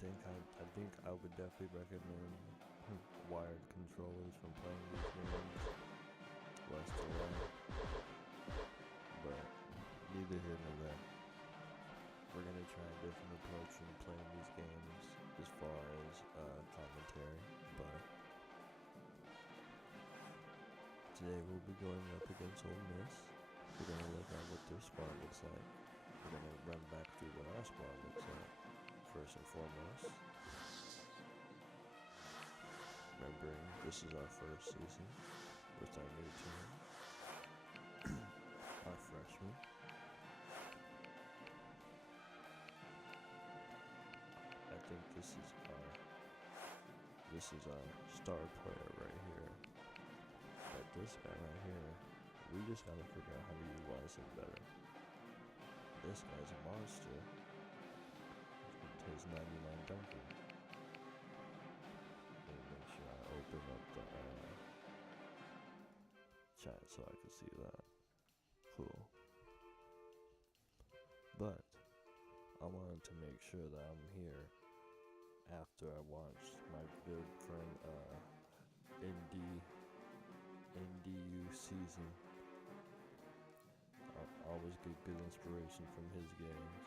think I would definitely recommend wired controllers from playing these games. Less delay, but neither here nor there. We're gonna try a different approach in playing these games as far as commentary, but today we'll be going up against Ole Miss. We're gonna look at what their squad looks like. We're gonna run back through what our squad looks like, first and foremost. Remembering this is our first season with our new team, our freshmen. I think this is our star player right here. But this guy right here, we just gotta figure out how to utilize him better. This guy's a monster. His 99 dunking. Let me make sure I open up the chat so I can see that. Cool. But I wanted to make sure that I'm here after I watched my good friend NDU season. I always get good inspiration from his games.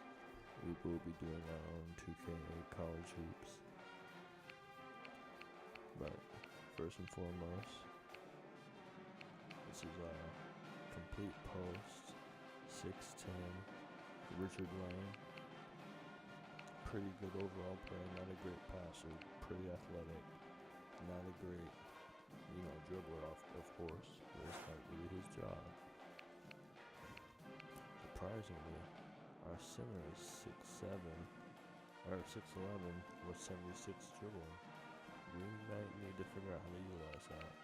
We will be doing our own 2K college hoops. But first and foremost, this is our complete post, 6'10", Richard Lane. Pretty good overall player, not a great passer, pretty athletic, not a great, dribbler of course, but it's not really his job. Surprisingly, our center is 6'7", or 6'11", with 76 dribbling. We might need to figure out how to utilize that.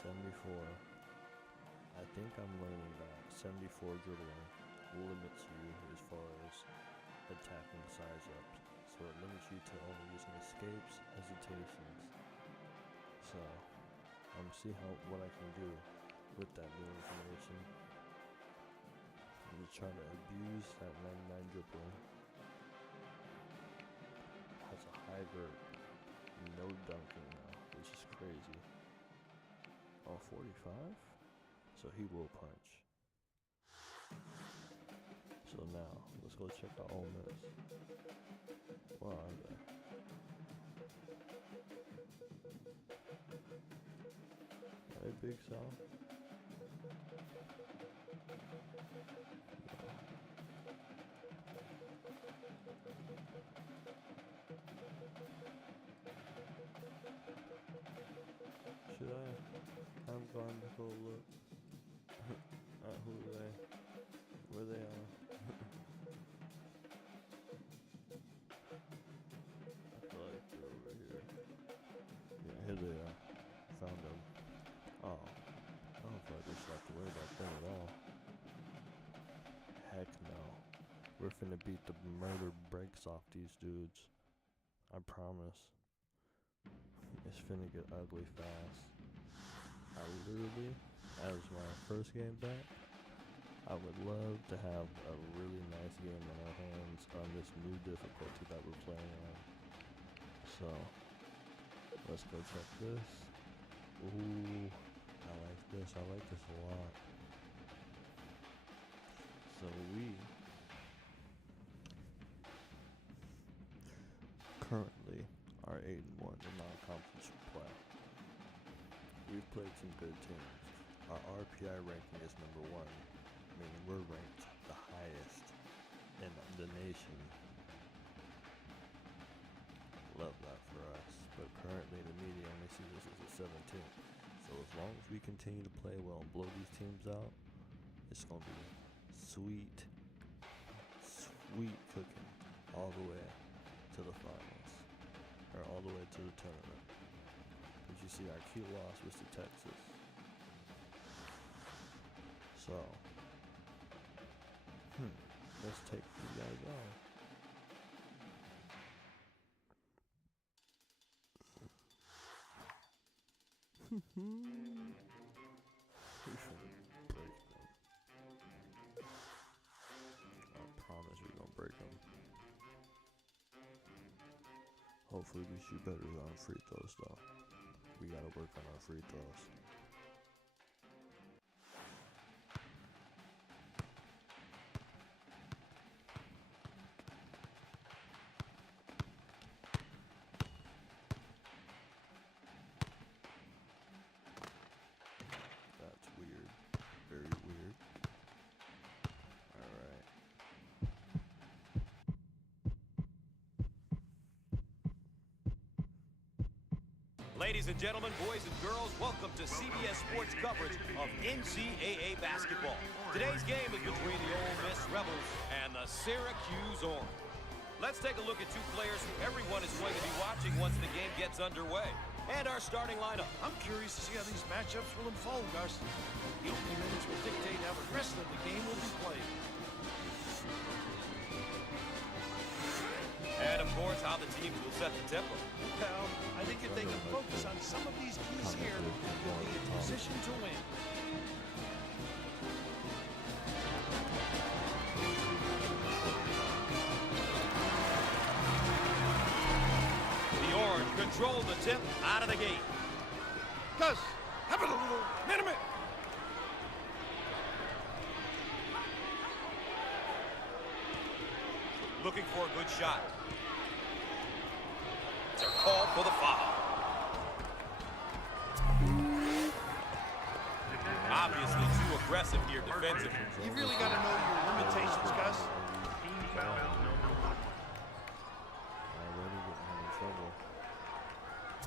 74. I think I'm learning that 74 dribbling limits you as far as attacking size ups. So it limits you to only using escapes, hesitations. So I'm see what I can do with that new information. I'm just trying to abuse that 99 dribbling. Has a high vert, no dunking now, which is crazy. Oh, 45? So he will punch. So now, let's go check out Ole Miss. Where are they? Are they Big South? Should I have gone to go look at where they are? I feel like they're over here. Yeah, here they are. Found them. Oh, I don't feel like we should have to worry about them at all. Heck no. We're finna beat the murder brakes off these dudes. I promise. It's finna get ugly fast. I literally, as my first game back, I would love to have a really nice game on our hands on this new difficulty that we're playing on. So, let's go check this. Ooh, I like this. I like this a lot. So we currently are 8-1 in non-conference play. We've played some good teams. Our RPI ranking is number 1, meaning we're ranked the highest in the nation. Love that for us. But currently the media only sees us as a 17. So as long as we continue to play well and blow these teams out, it's going to be sweet cooking all the way to the finals, or all the way to the tournament. But you see, our cute loss was to Texas. So, let's take these guys on. We should break them. I promise we're gonna break them. Hopefully we shoot better on free throws though. We gotta work on our free throws. That's weird. Very weird. Alright. Ladies and gentlemen, boys and girls, welcome to CBS Sports coverage of NCAA Basketball. Today's game is between the Ole Miss Rebels and the Syracuse Orange. Let's take a look at two players who everyone is going to be watching once the game gets underway. And our starting lineup. I'm curious to see how these matchups will unfold, Gus. The opening minutes will dictate how the rest of the game will be played. And, of course, how the teams will set the tempo. Well, I think if they can focus on some of these keys here, they'll be in position to win. The Orange control the tip out of the gate. Gus, have it a little minute. Looking for a good shot. They're called for the foul. Obviously too aggressive here defensively. You really got to know your limitations, Gus.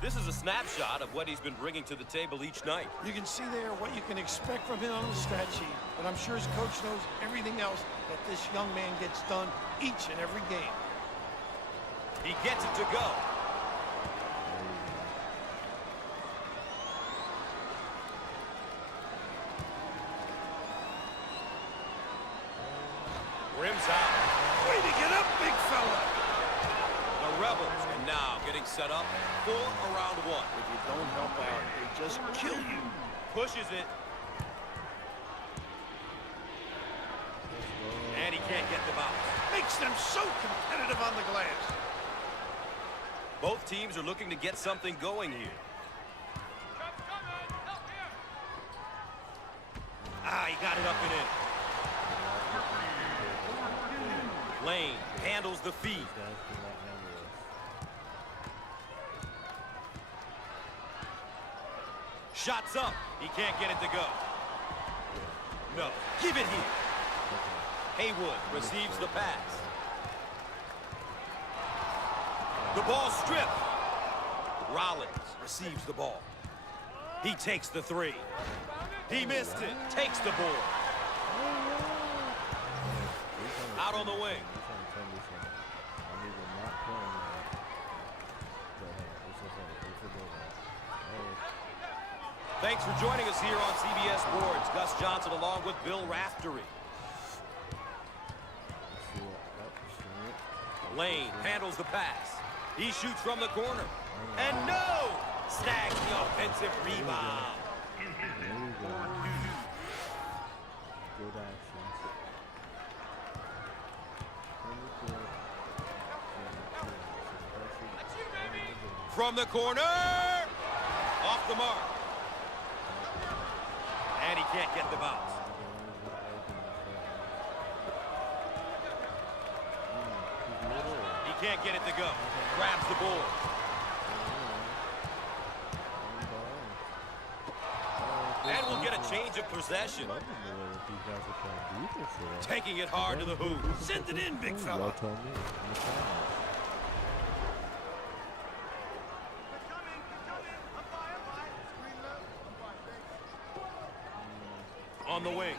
This is a snapshot of what he's been bringing to the table each night. You can see there what you can expect from him on the stat sheet, but I'm sure his coach knows everything else that this young man gets done each and every game. He gets it to go. Rims out. Way to get up, big fella! The Rebels are now getting set up for a round one. If you don't help out, they just kill you. Pushes it. And he can't get the bounce. Makes them so competitive on the glass. Both teams are looking to get something going here. Ah, he got it up and in. Lane handles the feed. Shots up. He can't get it to go. No. Give it here. Haywood receives the pass. The ball stripped. Rollins receives the ball. He takes the three. He missed it. Takes the board. Out on the wing. Thanks for joining us here on CBS Sports. Gus Johnson along with Bill Raftery. Lane handles the pass. He shoots from the corner. And no! Snags the offensive rebound. Good actions. From the corner! Off the mark. And he can't get the bounce. He can't get it to go. Grabs the board. And we'll get a change of possession. Taking it hard to the hoop. Send it in, big fella. On the wing.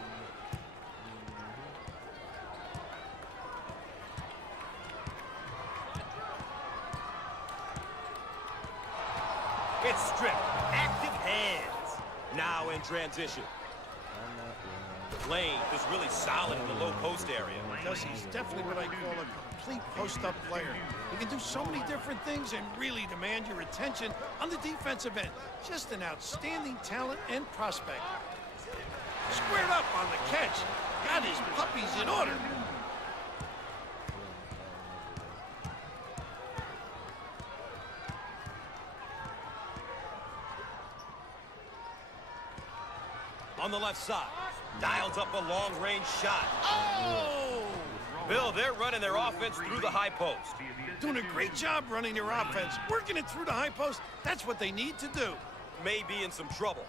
It's stripped. Active hands. Now in transition. Lane is really solid in the low post area. Gus, he's definitely what I call a complete post-up player. He can do so many different things and really demand your attention on the defensive end. Just an outstanding talent and prospect. Squared up on the catch. Got his puppies in order. On the left side. Dials up a long-range shot. Oh! Bill, they're running their offense through the high post. Doing a great job running their offense. Working it through the high post. That's what they need to do. May be in some trouble.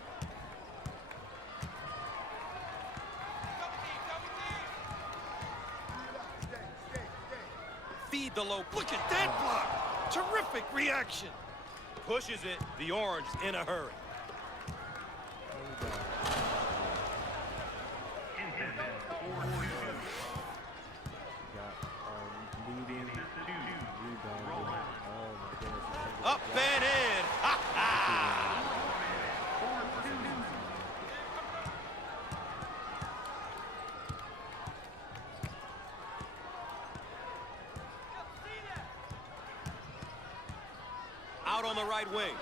Feed the low. Look at that block. Terrific reaction. Pushes it. The Orange in a hurry. Up and in. Ha ha. Out on the right wing.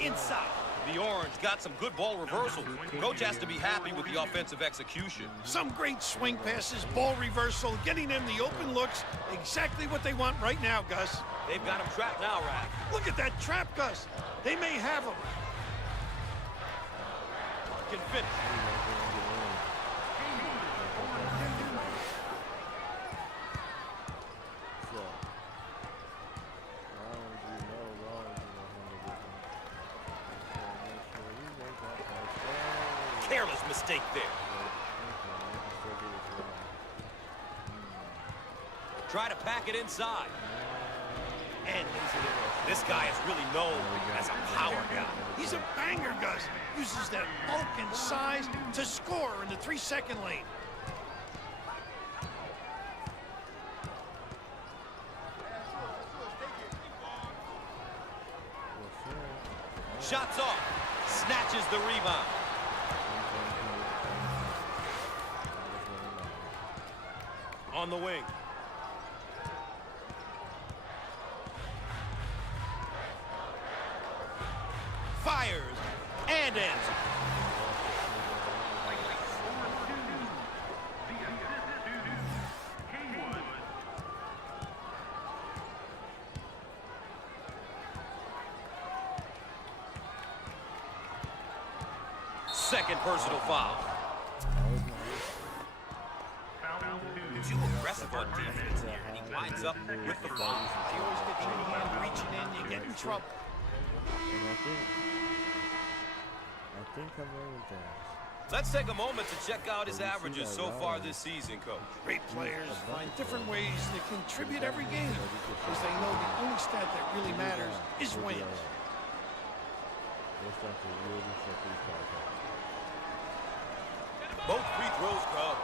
Inside. The Orange got some good ball reversals. Coach has to be happy with the offensive execution. Some great swing passes, ball reversal, getting them the open looks. Exactly what they want right now, Gus. They've got him trapped now, Rag. Look at that trap, Gus. They may have him. Can finish. Careless mistake there. Try to pack it inside. And this guy is really known as a power guy. He's a banger, Gus. Uses that bulk and size to score in the 3-second lane. Shots off. Snatches the rebound. On the wing. Fires and ends. Second personal foul. Too aggressive on defense here, and he winds up with the foul. You always get your hand reaching in, you get in trouble. And I think I'm learning things. Let's take a moment to check out his averages so far this season, Coach. Great players find different ways to contribute every game because they know the only stat that really matters is wins. Both free throws go.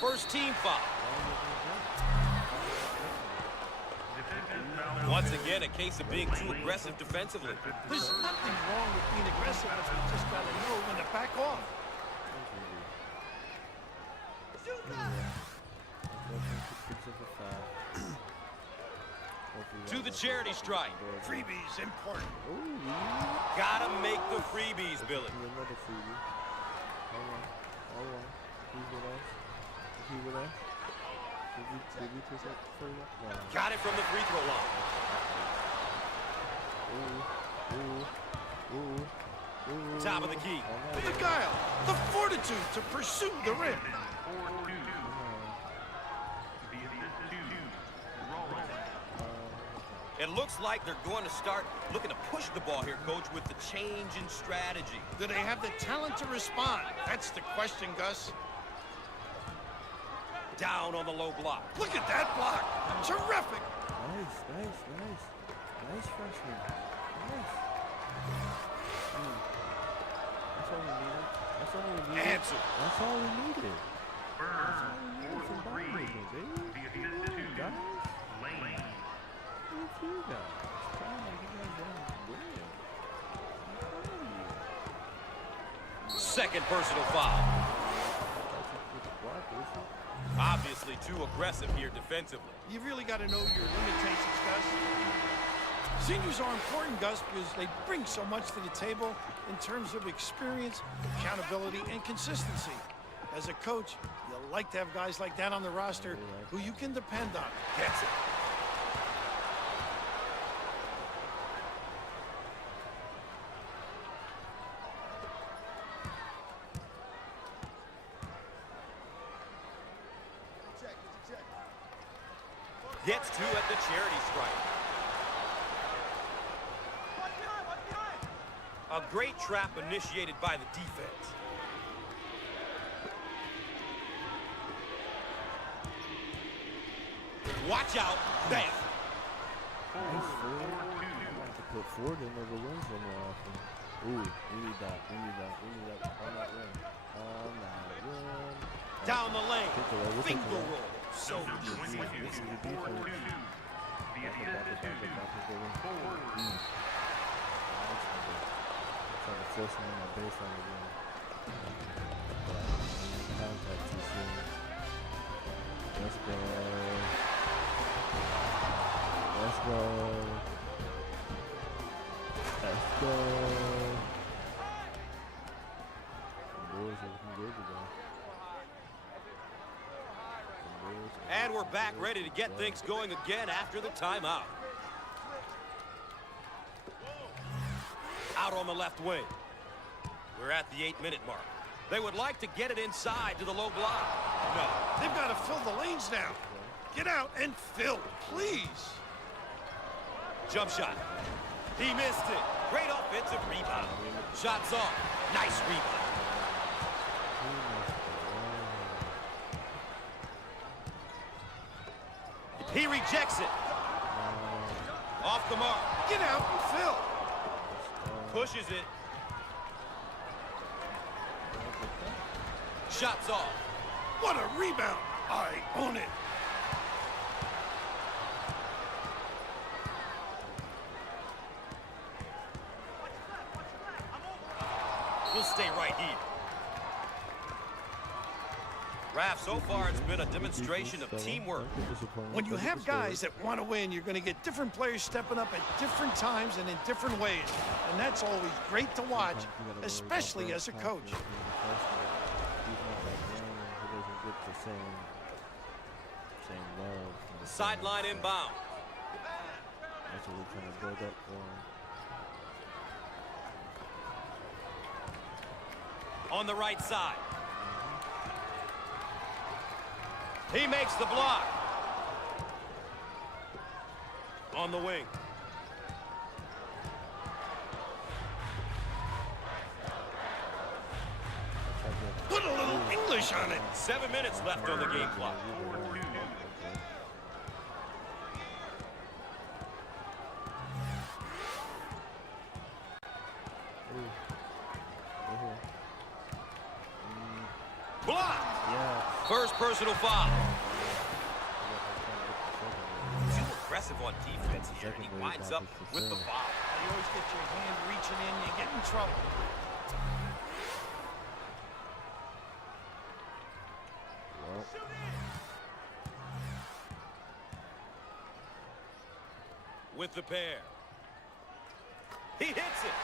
First team foul. Once again, a case of being too aggressive defensively. There's nothing wrong with being aggressive, but you just got to know when to back off. To the charity strike. Freebies important. Gotta make the freebies, Billy. Another freebie. Hold on. Who's with us? Is he with us? Did we take that free? No. Got it from the free throw line. Top of the key. The guile, the fortitude to pursue the rim. It looks like they're going to start looking to push the ball here, Coach, with the change in strategy. Do they have the talent to respond? That's the question, Gus. Down on the low block. Look at that block. Terrific. Nice freshman. Nice. That's all we needed. Answer. That's all we needed. Some ball movement, baby. Guys. Look at you guys. Second personal foul. Obviously too aggressive here defensively. You really got to know your limitations, Gus. Seniors are important, Gus, because they bring so much to the table in terms of experience, accountability, and consistency. As a coach, you like to have guys like that on the roster who you can depend on. Gets it. Gets two at the charity stripe. A great trap initiated by the defense. Watch out. Bam. To put Ford in over Winslow more often. Ooh, we need that. We need that. We need that on that rim. On that rim. Down the lane. We'll Finger roll. So easy. This is the defense. Trying to force him on my baseline again. Contact too soon. Let's go. Let's go. Let's go. The boys are looking good today. And we're back ready to get things going again after the timeout. Out on the left wing. We're at the 8-minute mark. They would like to get it inside to the low block. No. They've got to fill the lanes now. Get out and fill, please. Jump shot. He missed it. Great offensive rebound. Shots off. Nice rebound. He rejects it. Off the mark. Get out and fill. Pushes it. Shots off. What a rebound. I own it. We'll stay right here. Raph, so far it's been a demonstration of teamwork. When you have guys that want to win, you're going to get different players stepping up at different times and in different ways. And that's always great to watch, especially as a coach. Sideline inbound. That's what we're trying to build up for him. On the right side. He makes the block. On the wing. Put a little English on it. 7 minutes left on the game clock. Block. Yeah. First personal foul. Too aggressive on defense here, and he winds up with the foul. You always get your hand reaching in, you get in trouble. Well. With the pair. He hits it.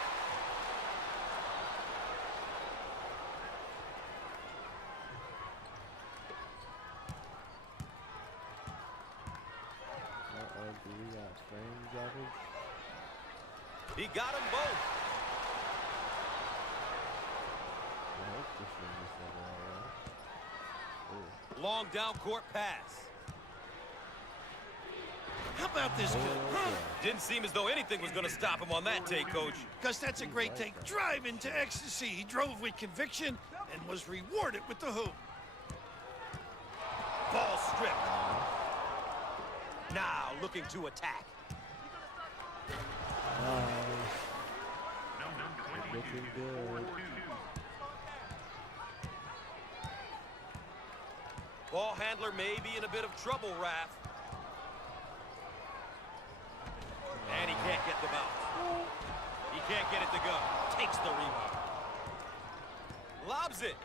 Do we got frames average? He got them both. I hope this one is all right. Long down court pass. How about this kid? Didn't seem as though anything was going to stop him on that take, Coach. Gus, that's a great take. Drive into ecstasy. He drove with conviction and was rewarded with the hoop. Ball stripped. Now looking to attack. Looking good. Ball handler may be in a bit of trouble, Raph. And he can't get the bounce. He can't get it to go. Takes the rebound. Lobs it.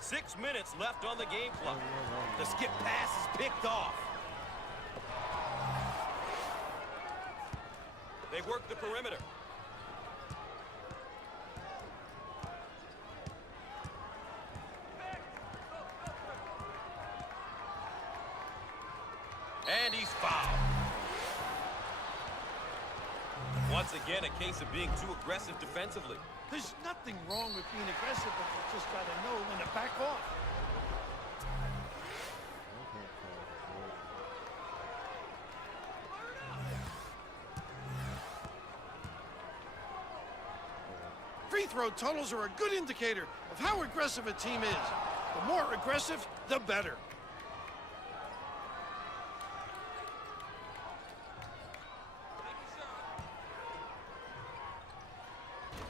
6 minutes left on the game clock. The skip pass is picked off. They work the perimeter. And he's fouled. Once again, a case of being too aggressive defensively. There's nothing wrong with being aggressive, but you just got to know when to back off. Free throw totals are a good indicator of how aggressive a team is. The more aggressive, the better.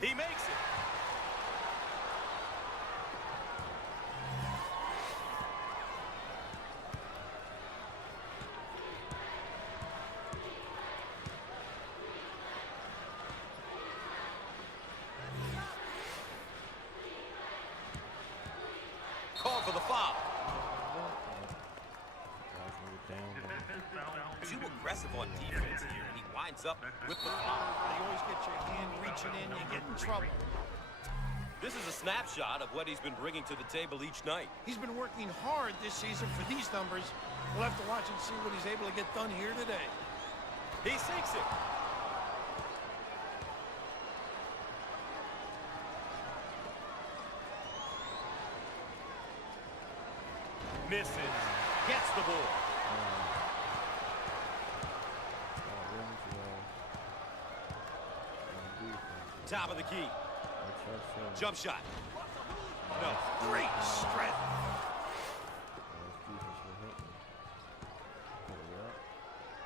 He makes it. Call for the foul. Too aggressive on defense here, and he winds up with the foul. You always get your hand reaching in, you get in trouble. This is a snapshot of what he's been bringing to the table each night. He's been working hard this season for these numbers. We'll have to watch and see what he's able to get done here today. He sinks it. Misses. Gets the ball. Top of the key. Jump shot. No. Great strength.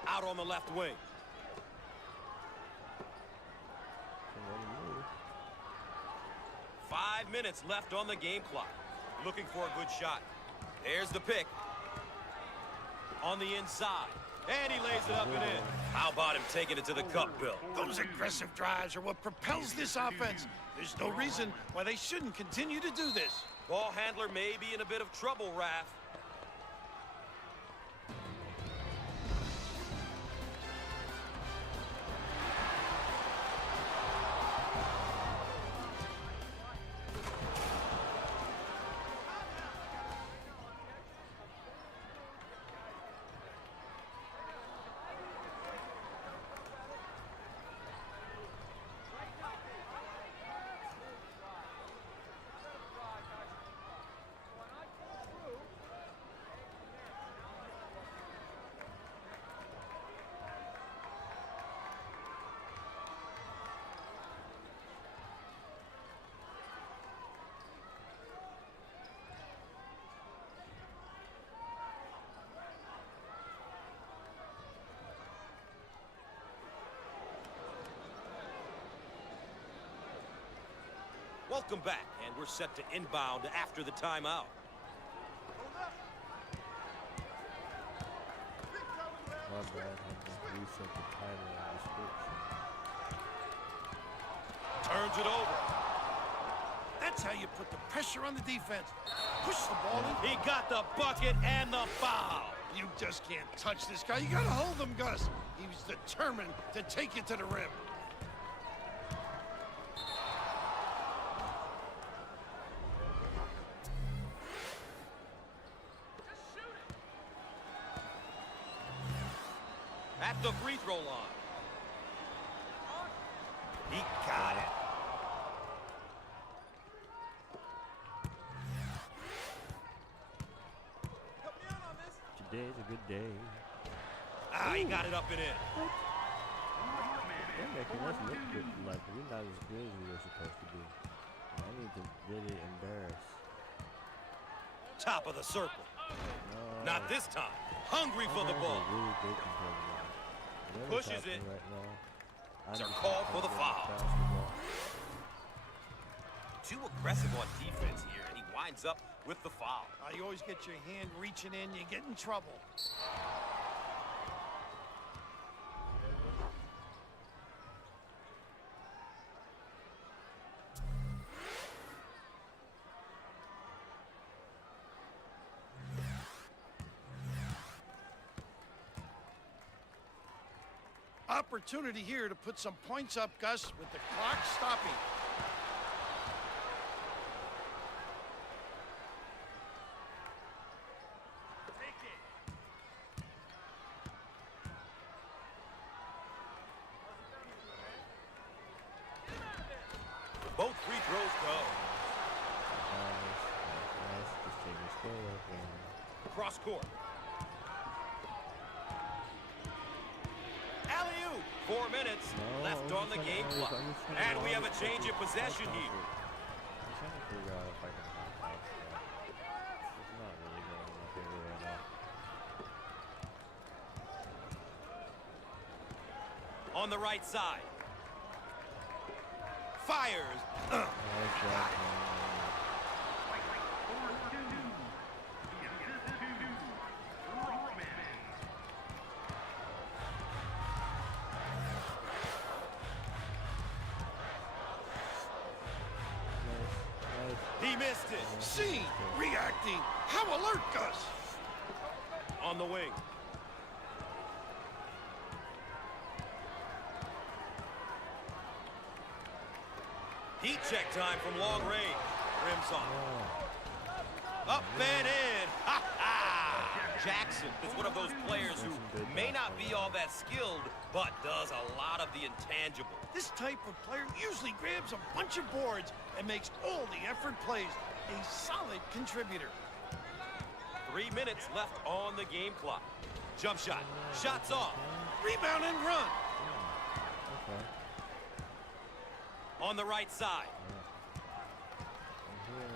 Out on the left wing. Five minutes left on the game clock. Looking for a good shot. There's the pick. On the inside. And he lays it up and in. How about him taking it to the cup, Bill? Those aggressive drives are what propels this offense. There's no reason why they shouldn't continue to do this. Ball handler may be in a bit of trouble, Raph. Welcome back, and we're set to inbound after the timeout. Turns it over. That's how you put the pressure on the defense. Push the ball in. He got the bucket and the foul. You just can't touch this guy. You gotta hold him, Gus. He was determined to take it to the rim. At the free throw line. He got it. Today's a good day. Ah, he got it up and in. They're making us look good, like we're not as good as we were supposed to be. I need to really embarrass. Top of the circle. No. Not this time. Hungry for the ball. Really good competitor. Pushes it. Right now. They're called for the foul. Too aggressive on defense here, and he winds up with the foul. You always get your hand reaching in, you get in trouble. Opportunity here to put some points up, Gus, with the clock stopping. Both free throws go. Nice. Just take your skill up. Cross court. Alley-oop. 4 minutes left on the game clock. And we have a change of possession here. I'm trying to figure out if I can pass that. It's not really going in my favor right now. On the right side. Fires. He missed it. See, reacting. How alert, Gus. On the wing. Heat check time from long range. Rims on. Up and in. Ha ha! Jackson is one of those players who may not be all that skilled, but does a lot of the intangible. This type of player usually grabs a bunch of boards and makes all the effort plays. A solid contributor. 3 minutes left on the game clock. Jump shot. Shots off. Rebound and run. Okay. On the right side. I'm here.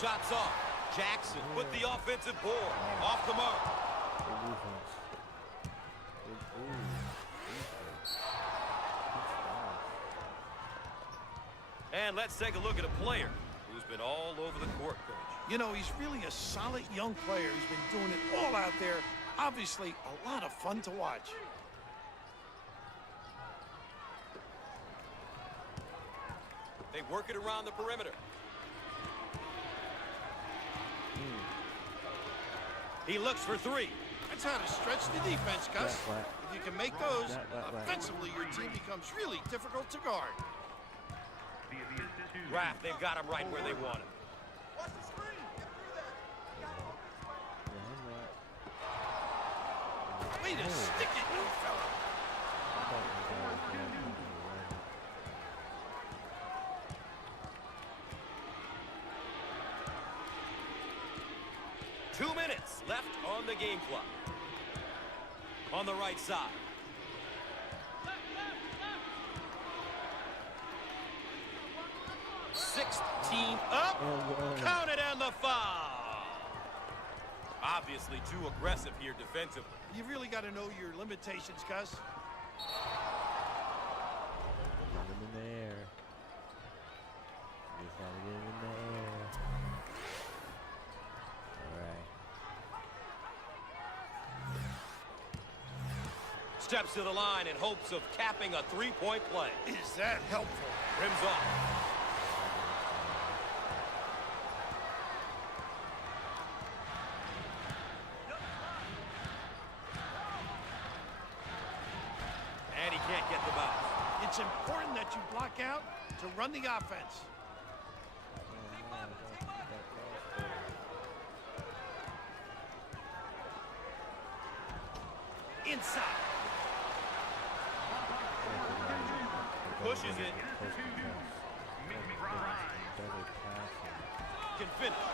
Shots off. Jackson with the offensive board. Off the mark. Good defense. Good, defense. And let's take a look at a player who's been all over the court, Coach. You know, he's really a solid young player. He's been doing it all out there. Obviously, a lot of fun to watch. They work it around the perimeter. He looks for three. That's how to stretch the defense, Gus. If you can make those, offensively, your team becomes really difficult to guard. Graf, they've got him right where they want him. Way to stick it, new fella. 2 minutes left on the game clock. On the right side. Sixth team up. Counted and the foul. Obviously too aggressive here defensively. You really got to know your limitations, Gus. Get him in the air. Just gotta get him in the air. Alright. Steps to the line in hopes of capping a three-point play. Is that helpful? Rims off. And he can't get the bounce. It's important that you block out to run the offense. Inside. Pushes it. Can finish.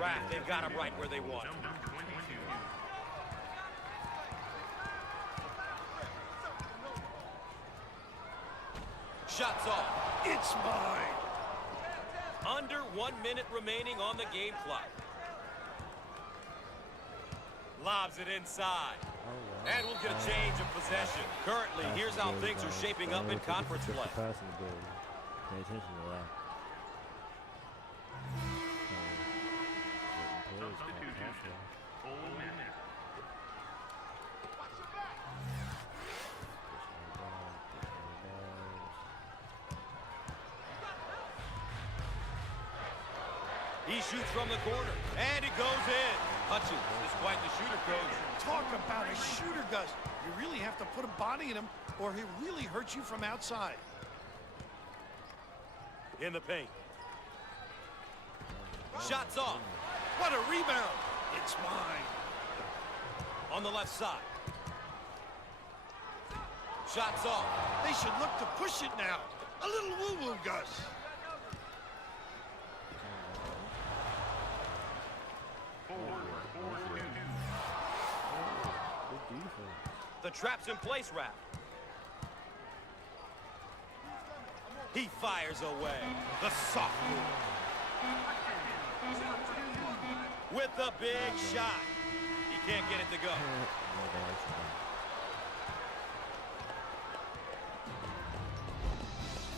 Right, they've got him right where they want him. Shots off. It's mine. Under 1 minute remaining on the game clock. Lobs it inside. And we'll get a change of possession. Currently, here's how things are shaping up in conference play. Passing ability. Pay attention to that. He shoots from the corner, and it goes in. Hutchins is quite the shooter, coach. Talk about a shooter, Gus. You really have to put a body in him, or he'll really hurt you from outside. In the paint. Shots off. What a rebound. It's mine. On the left side. Shots off. They should look to push it now. A little woo-woo, Gus. The trap's in place, Rap. He fires away. The sophomore. With the big shot. He can't get it to go.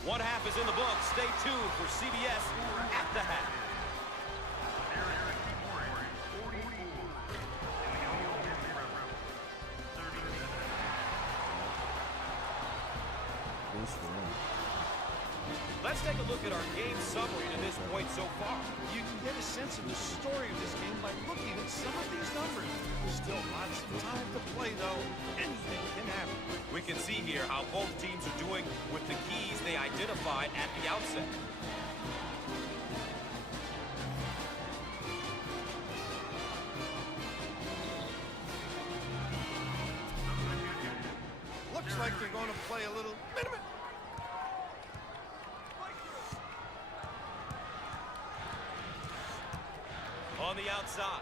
One half is in the book. Stay tuned for CBS at the half. Let's take a look at our game summary to this point so far. You can get a sense of the story of this game by looking at some of these numbers. There's still lots of time to play, though. Anything can happen. We can see here how both teams are doing with the keys they identified at the outset. Looks like they're going to play a little minimum. On the outside.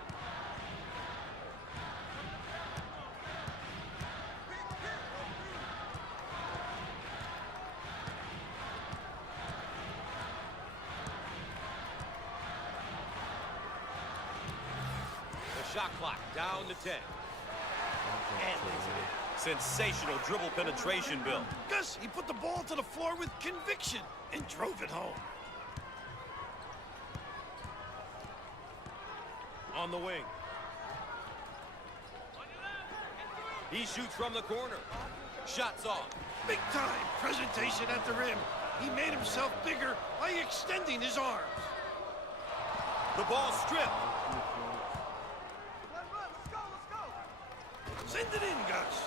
The shot clock down to 10. And sensational dribble penetration, Bill. Gus, he put the ball to the floor with conviction and drove it home. On the wing. He shoots from the corner. Shots off. Big time presentation at the rim. He made himself bigger by extending his arms. The ball stripped. Send it in, Gus.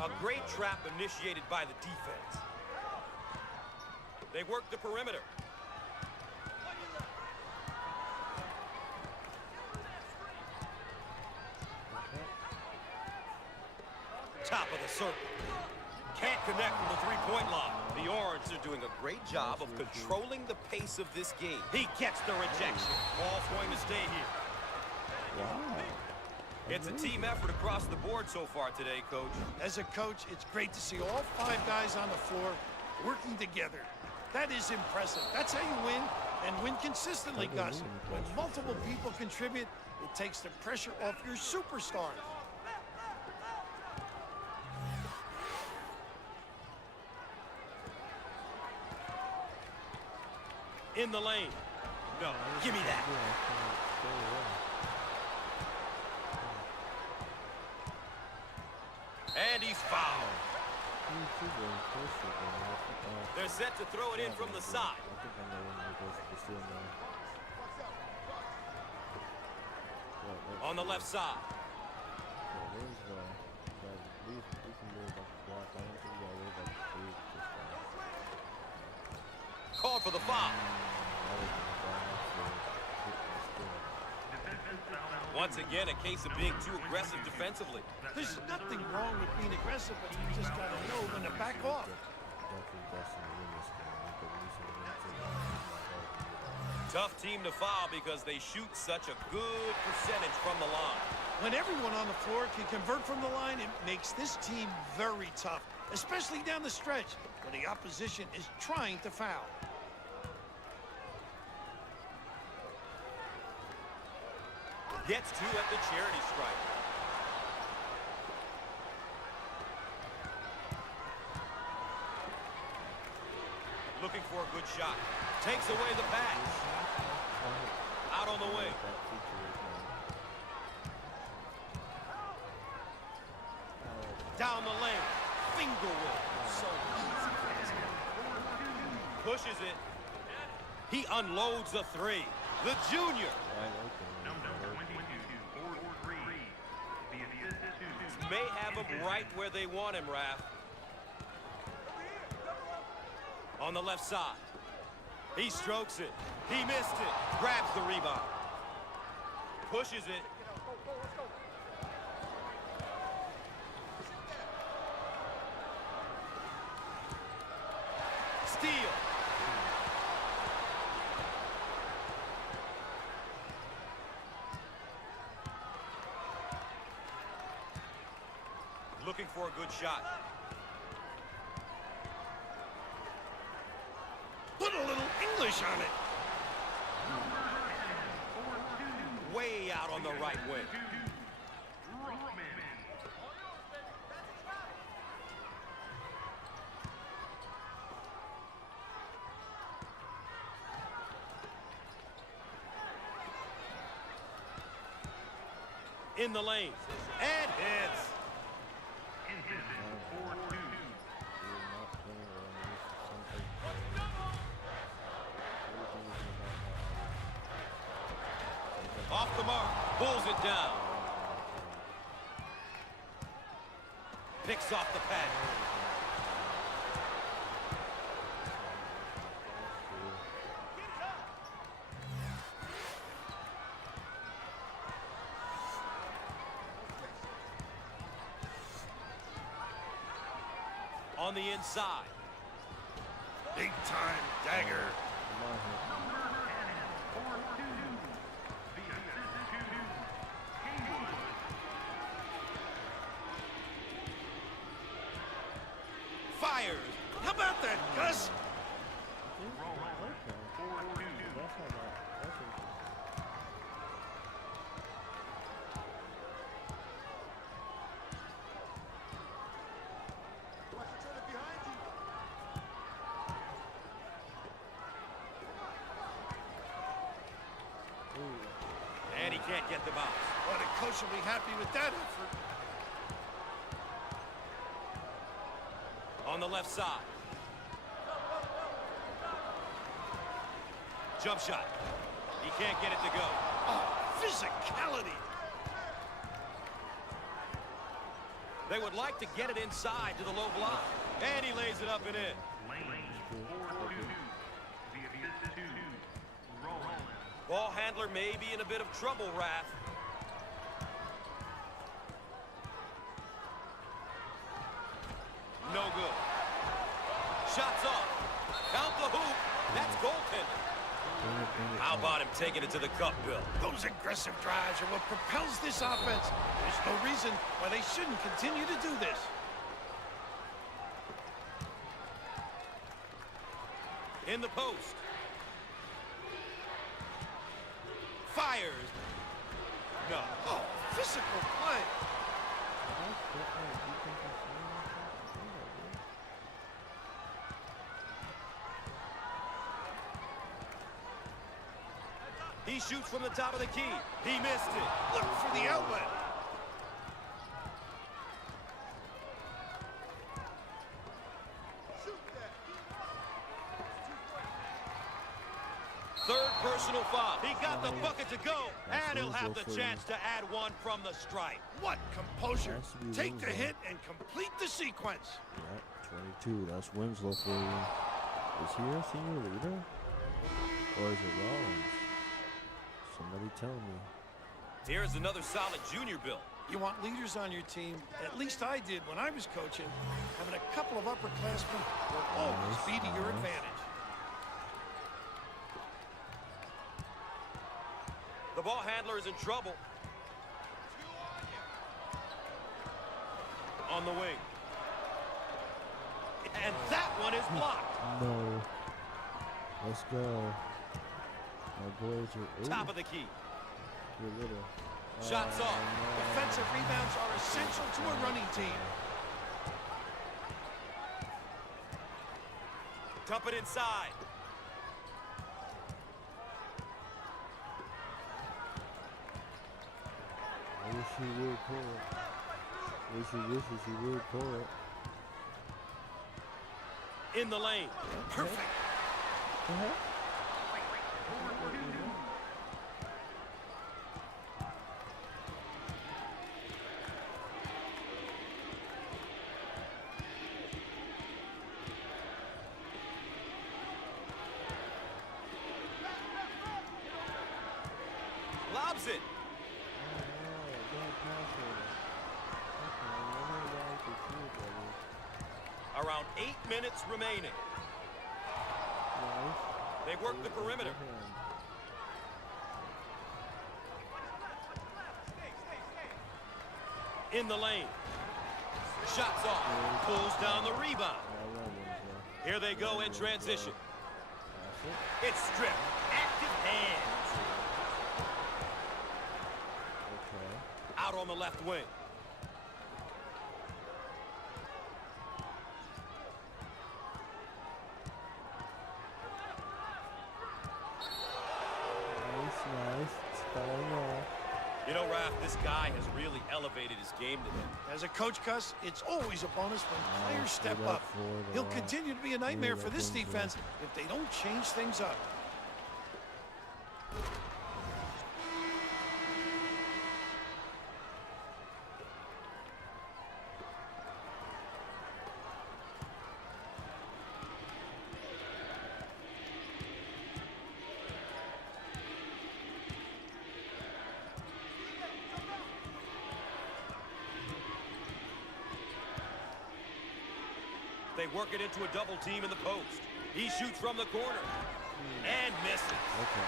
A great trap initiated by the defense. They work the perimeter. Top of the circle. Can't connect from the three-point line. The Orange are doing a great job of controlling the pace of this game. He gets the rejection. Ball's going to stay here. Wow. It's a team effort across the board so far today, Coach. As a coach, it's great to see all 5 guys on the floor working together. That is impressive. That's how you win, and win consistently, Gus. When multiple people contribute, it takes the pressure off your superstars. In the lane. No, give me that. And he's fouled. They're set to throw it in from the side. On the left side. Called for the foul. Once again, a case of being too aggressive defensively. There's nothing wrong with being aggressive, but you just got to know when to back off. Tough team to foul because they shoot such a good percentage from the line. When everyone on the floor can convert from the line, it makes this team very tough, especially down the stretch when the opposition is trying to foul. Gets two at the charity stripe. Looking for a good shot. Takes away the pass. Out on the wing. Down the lane. Inglewood. So easy for this guy. Pushes it. He unloads the three. The junior. May have him right where they want him, Raph. On the left side. He strokes it. He missed it. Grabs the rebound. Pushes it. Steal. Looking for a good shot. Put a little English on it. Way out on the right wing. In the lane. And hits. Off the mark. Pulls it down. Picks off the pad. On the inside. Big time dagger. Fires. How about that, Gus? And he can't get the bounce. Well, the coach will be happy with that effort. On the left side. Jump shot. He can't get it to go. Oh, physicality. They would like to get it inside to the low block. And he lays it up and in. Ball handler may be in a bit of trouble, Raph. No good. Shots off. Count the hoop. That's goaltending. How about him taking it to the cup, Bill? Those aggressive drives are what propels this offense. There's no reason why they shouldn't continue to do this. In the post. Fires. No. Oh, physical play. He shoots from the top of the key. He missed it. Look for the outlet. Third personal foul. He got the bucket to go, and he'll have the chance to add one from the stripe. What composure. Take the hit and complete the sequence. Yeah, 22. That's Winslow for you. Is he a senior leader? Or is it Rollins? Somebody tell me. Here's another solid junior bill. You want leaders on your team? At least I did when I was coaching. Having a couple of upperclassmen will always be to your advantage. The ball handler is in trouble. On the wing. And that one is blocked. No. Let's go. My boys are Top of the key. You're little. Shots off. No. Defensive rebounds are essential to a running team. Dump it inside. I wish he would pull it. Wish he wishes he would pull it. In the lane. Perfect. Lobs it. Around 8 minutes remaining. They work the perimeter. In the lane. Shots off. Pulls down the rebound. Here they go in transition. It's stripped. Active hands. Out on the left wing. You know, Raph, this guy has really elevated his game today. As a coach, Gus, it's always a bonus when players step up. He'll continue to be a nightmare for this defense if they don't change things up. They work it into a double team in the post. He shoots from the corner and misses.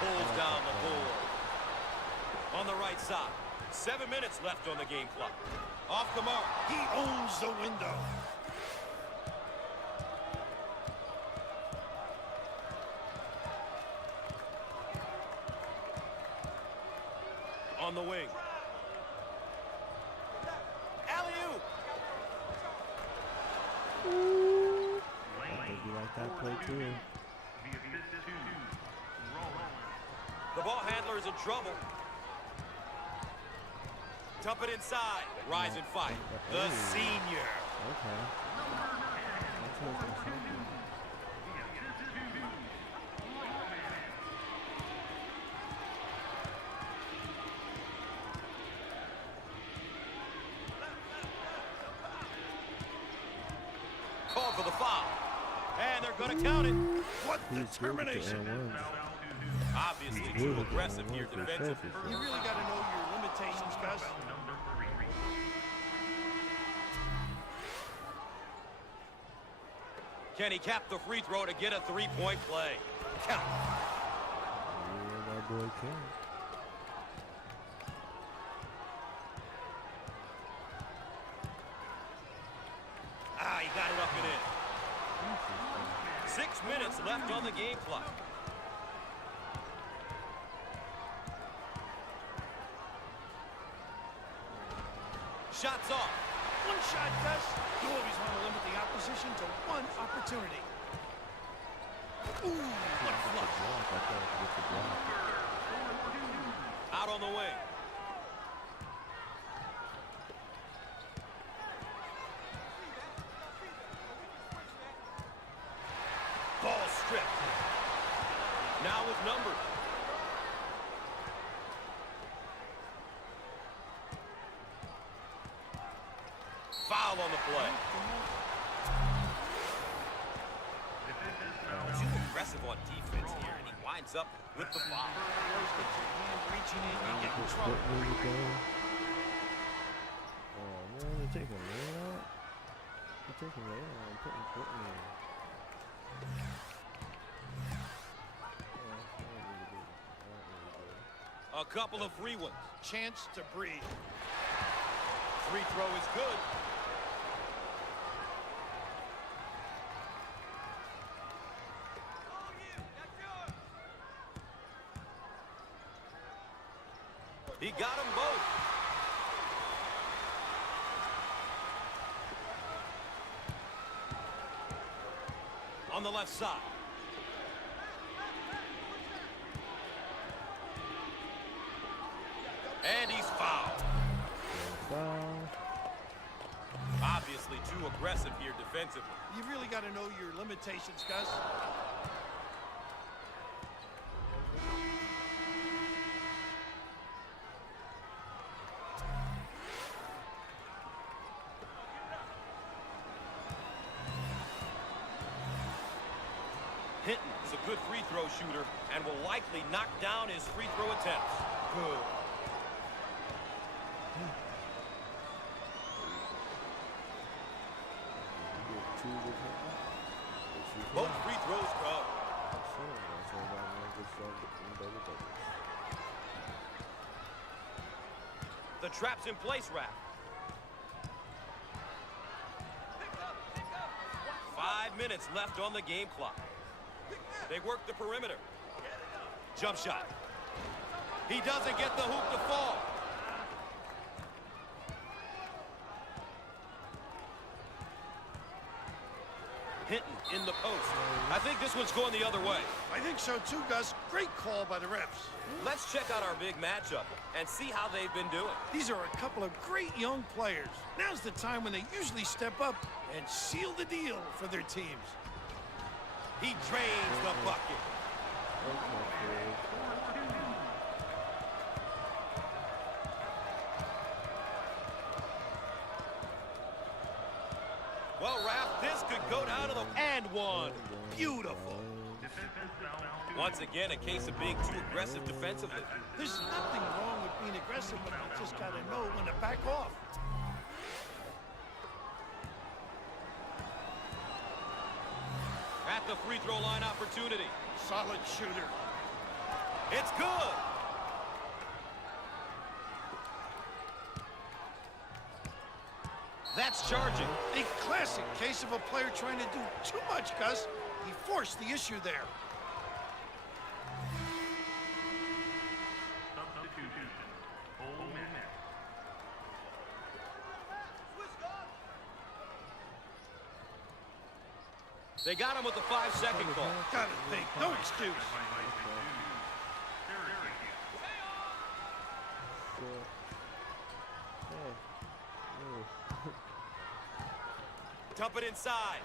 Pulls down the board. On the right side. 7 minutes left on the game clock. Off the mark. He owns the window. On the wing. Alley-oop. You like that play too. The ball handler is in trouble. Dump it inside. Rise and fight. The senior. Okay. That's what I'm thinking. Call for the foul. And they're going to count it. What determination. Obviously too aggressive here defensively. You really got to know your limitations, Gus. Can he cap the free throw to get a three-point play? Count. Yeah, that boy can. He got it up and in. 6 minutes left on the game clock. Shots off. One shot, Gus. You always want to limit the opposition to one opportunity. Ooh, what flush. Out on the wing. Ball stripped. Now with numbers. Foul on the play. Too aggressive on defense here, and he winds up with the foul. Reaching in and getting in trouble. Oh man, they're taking rain out. They're taking rain out and putting Courtney in. A couple of free ones. Chance to breathe. Free throw is good. He got them both. On the left side. And he's fouled. Obviously too aggressive here defensively. You really got to know your limitations, Gus. Hinton is a good free throw shooter and will likely knock down his free throw attempts. Good. Both free throws go. The trap's in place, Rap. 5 minutes left on the game clock. They work the perimeter. Jump shot. He doesn't get the hoop to fall. Hinton in the post. I think this one's going the other way. I think so too, Gus. Great call by the refs. Let's check out our big matchup and see how they've been doing. These are a couple of great young players. Now's the time when they usually step up and seal the deal for their teams. He drains the bucket. Well, Raph, this could go down to the and one. Beautiful. Once again, a case of being too aggressive defensively. There's nothing wrong with being aggressive, but you just got to know when to back off. At the free throw line opportunity. Solid shooter. It's good. That's charging. A classic case of a player trying to do too much, Gus. He forced the issue there. Substitution. Full minute. They got him with the 5-second call. Gotta think, no excuse. Dump it inside.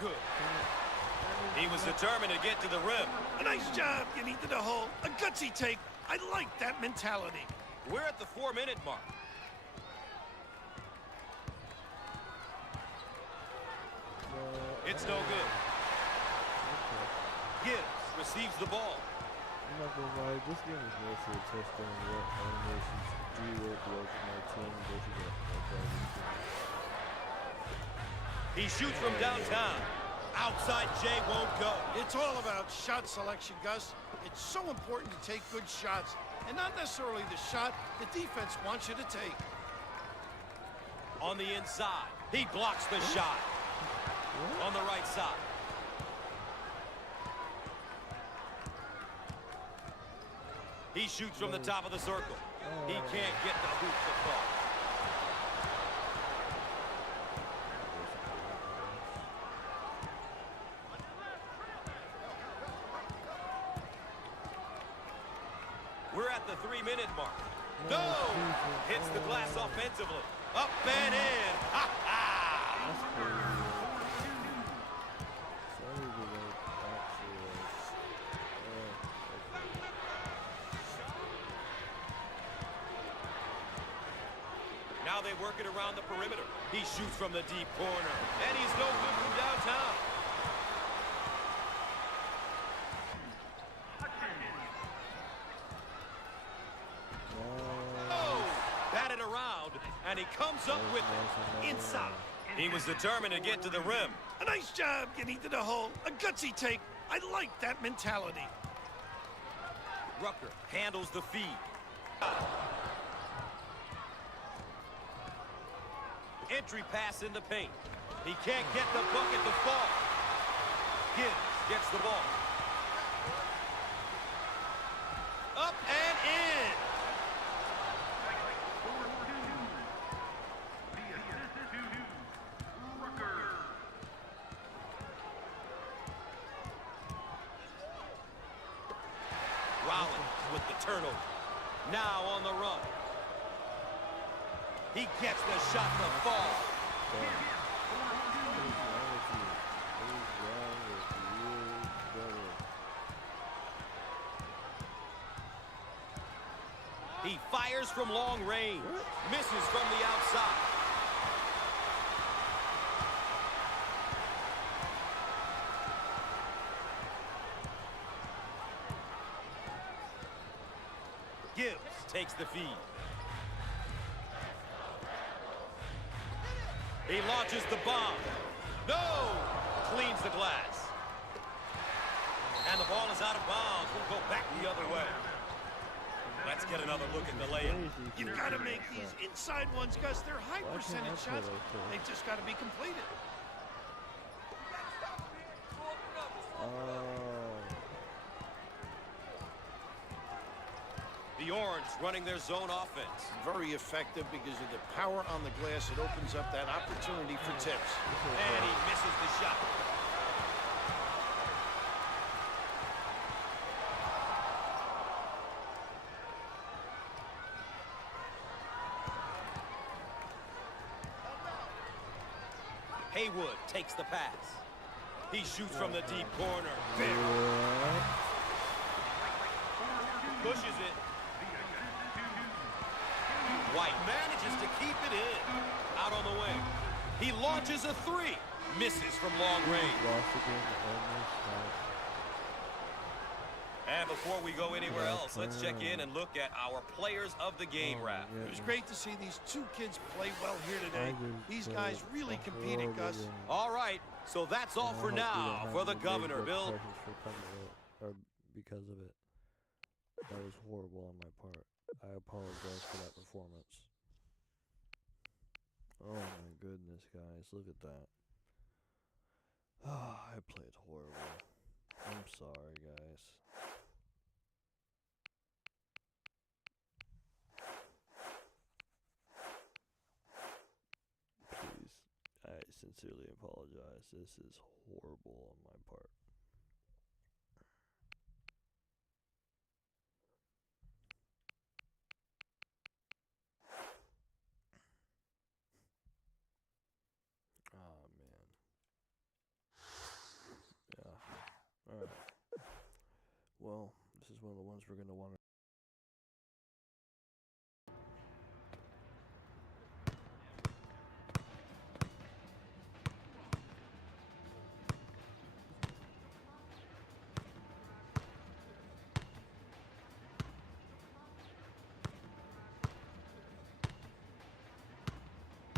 Good. He was determined to get to the rim. A nice job getting to the hole. A gutsy take. I like that mentality. We're at the 4-minute mark. It's no good. Gibbs receives the ball. I'm not gonna lie, this game is mostly a test on what animations do work well for my team versus a He shoots from downtown. Outside J won't go. It's all about shot selection, Gus. It's so important to take good shots, and not necessarily the shot the defense wants you to take. On the inside, he blocks the shot. On the right side. He shoots from the top of the circle. He can't get the hoop to fall. We're at the 3-minute mark. No! Hits the glass offensively. Up and in. Ha ha! Now they work it around the perimeter. He shoots from the deep corner. And he's no good from downtown. Batted around, and he comes up with it inside. He was determined to get to the rim. A nice job getting to the hole. A gutsy take. I like that mentality. Rucker handles the feed. Entry pass in the paint. He can't get the bucket to fall. Gibbs gets the ball. Up and in. a turnover. Now on the run. He gets the shot to fall. He fires from long range. Misses from the outside. Gibbs takes the feed. He launches the bomb. No! Cleans the glass. And the ball is out of bounds. We'll go back the other way. Let's get another look at the layup. You've got to make these inside ones, Gus. They're high percentage shots. They've just got to be completed. The Orange running their zone offense. Very effective because of the power on the glass. It opens up that opportunity for tips. And he misses the shot. Haywood takes the pass. He shoots from the deep corner. Pushes it. White manages to keep it in. Out on the wing. He launches a three. Misses from long range. And before we go anywhere else, let's check in and look at our players of the game wrap. It was great to see these two kids play well here today. These guys really competed, Gus. All right, so that's all for now for the governor, Bill. Because of it. That was horrible on my part. I apologize for that performance. Oh my goodness, guys, look at that. I played horrible. I'm sorry, guys. Please, I sincerely apologize. This is horrible on my part. Oh, man. Yeah. Alright. Well, this is one of the ones we're going to want to